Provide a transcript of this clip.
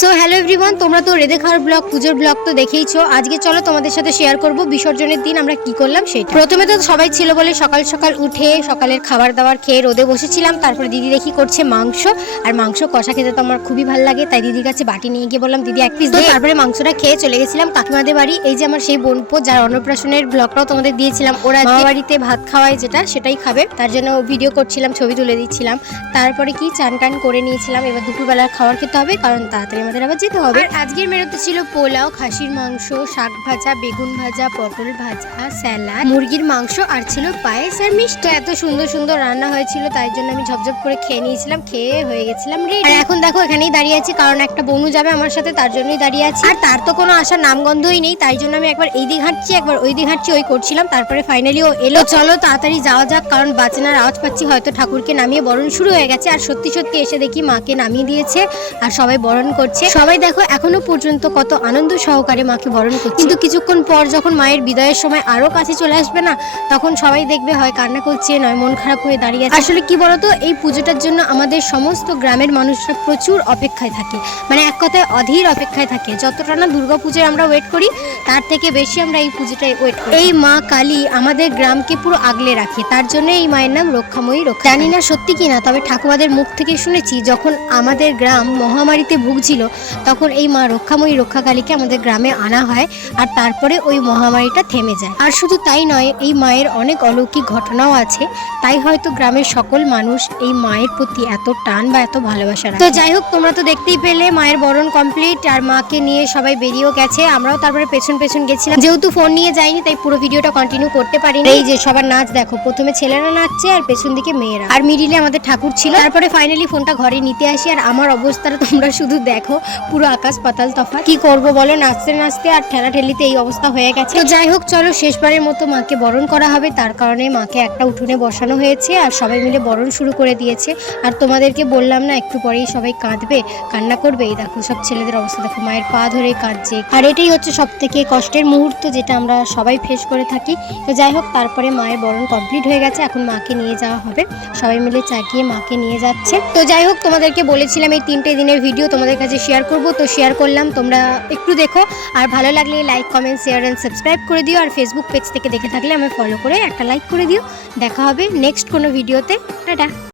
So hello everyone, তোমরা তো রেঁধে খাওয়ার ব্লগ, পুজোর ব্লগ তো দেখেইছো। আজকে চলো তোমাদের সাথে শেয়ার করব বিসর্জনের দিন আমরা কি করলাম সেটা। প্রথমে তো সবাই ছিল বলে সকাল সকাল উঠে সকালের খাবার দাবার খেয়ে রোদে বসেছিলাম। তারপরে দিদি দেখি করছে মাংস, আর মাংস কষা খেতে তো আমার খুবই ভালো লাগে, তাই দিদির কাছে বাটি নিয়ে গিয়ে বললাম দিদি এক পিস দে। তারপরে মাংসটা খেয়ে চলে গেছিলাম কাকিমাদের বাড়ি। এই যে আমার সেই বোনপো, যার অন্নপ্রাশনের ব্লগটাও তোমাদের দিয়েছিলাম, ওরা মামা বাড়িতে ভাত খাওয়ায় যেটা, সেটাই খাবে, তার জন্য ভিডিও করছিলাম, ছবি তুলে দিচ্ছিলাম। তারপরে কি চান টান করে নিয়েছিলাম, এবার দুপুরবেলার খাবার খেতে হবে কারণ তাড়াতাড়ি আমাদের আবার যেতে হবে। আজকের মেনুতে ছিল পোলাও, খাসির মাংস, শাক ভাজা, বেগুন ভাজা, পটল ভাজা, স্যালাড, মুরগির মাংস, আর ছিল পায়েস আর মিষ্টি। এত সুন্দর সুন্দর রান্না হয়েছিল, তাই জন্য আমি ঝপঝপ করে খেয়ে নিয়েছিলাম, খেয়ে হয়ে গেছিলাম রেডি। আর এখন দেখো এখানেই দাঁড়িয়ে আছি কারণ একটা বনু যাবে আমার সাথে, তার জন্যই দাঁড়িয়ে আছি। আর তার তো কোনো আসার নামগন্ধই নেই, তাই জন্য আমি একবার এই দিক হাঁটছি একবার ওই দিক হাঁটছি, ওই করছিলাম। তারপরে ফাইনালি ও এলো। চলো তাড়াতাড়ি যাওয়া যাক কারণ বাজনার আওয়াজ পাচ্ছি, হয়তো ঠাকুরকে নামিয়ে বরণ শুরু হয়ে গেছে। আর সত্যি সত্যি এসে দেখি মাকে নামিয়ে দিয়েছে আর সবাই বরণ করছে। সবাই দেখো এখনো পর্যন্ত কত আনন্দ সহকারে মাকে বরণ করছে, কিন্তু কিছুক্ষণ পর যখন মায়ের বিদায়ের সময় আরো কাছে চলে আসবে না, তখন সবাই দেখবে হয় কান্না করছে, নয় মন খারাপ হয়ে দাঁড়িয়ে আছে। আসলে কি বলতো, এই পুজোটার জন্য আমাদের সমস্ত গ্রামের মানুষরা প্রচুর অপেক্ষায় থাকে, মানে এক কথায় অধীর অপেক্ষায় থাকে। যতটা না দুর্গা পুজোয় আমরা ওয়েট করি, তার থেকে বেশি আমরা এই পুজোটায় ওয়েট করি। এই মা কালী আমাদের গ্রামকে পুরো আগলে রাখে, তার জন্য এই মায়ের নাম রক্ষাময়ী। জানি না সত্যি কিনা, তবে ঠাকুমাদের মুখ থেকে শুনেছি যখন আমাদের গ্রাম মহামারীতে ভুগছিল, তখন এই মা রক্ষাময়ী রক্ষাকালীকে আমাদের গ্রামে আনা হয়, আর তারপরে ওই মহামারীটা থেমে যায়। আর শুধু তাই নয়, এই মায়ের অনেক অলৌকিক ঘটনাও আছে, তাই হয়তো গ্রামের সকল মানুষ এই মায়ের প্রতি এত টান বা এত ভালোবাসা রাখে। তো যাই হোক, তোমরা তো দেখতেই পেলে মায়ের বরণ কমপ্লিট, আর মাকে নিয়ে সবাই বেরিয়েও গেছে। আমরাও তারপরে পেছন পেছন গেছিলাম, যেহেতু ফোন নিয়ে যাইনি তাই পুরো ভিডিওটা কন্টিনিউ করতে পারিনি। এই যে সবার নাচ দেখো, প্রথমে ছেলেরা নাচছে আর পেছন দিকে মেয়েরা, আর মিডিলে আমাদের ঠাকুর ছিল। তারপরে ফাইনালি ফোনটা ঘরে নিতে আসি, আর আমার অবস্থাটা তোমরা শুধু দেখো, পুরো আকাশ পাতাল তফাৎ। কি করব বলো, নাচতে নাচতে আর ঠেলা ঠেলিতে এই অবস্থা হয়ে গেছে। তো যাই হোক, চলো শেষবারের মতো মাকে বরণ করা হবে, তার কারণে মাকে একটা উঠোনে বসানো হয়েছে আর সবাই মিলে বরণ শুরু করে দিয়েছে। আর তোমাদেরকে বললাম না একটু পরেই সবাই কাঁদবে, কান্না করবে। এই দেখো সব ছেলেদের অবস্থা দেখো, মায়ের পা ধরে কাঁদছে। আর এটাই হচ্ছে সব থেকে কষ্টের মুহূর্ত, যেটা আমরা সবাই ফেস করে থাকি। তো যাই হোক, তারপরে মায়ের বরণ কমপ্লিট হয়ে গেছে, এখন মাকে নিয়ে যাওয়া হবে, সবাই মিলে চাকিয়ে মাকে নিয়ে যাচ্ছে। তো যাই হোক, তোমাদেরকে বলেছিলাম এই 3টে দিনের ভিডিও তোমাদের কাছে শেয়ার করব, তো শেয়ার করলাম, তোমরা একটু দেখো। আর ভালো লাগলে like, comment, share and subscribe করে দিও। আর ফেসবুক পেজ থেকে দেখে থাকলে আমায় ফলো করে একটা লাইক করে দিও। দেখা হবে নেক্সট কোনো ভিডিওতে। টাটা।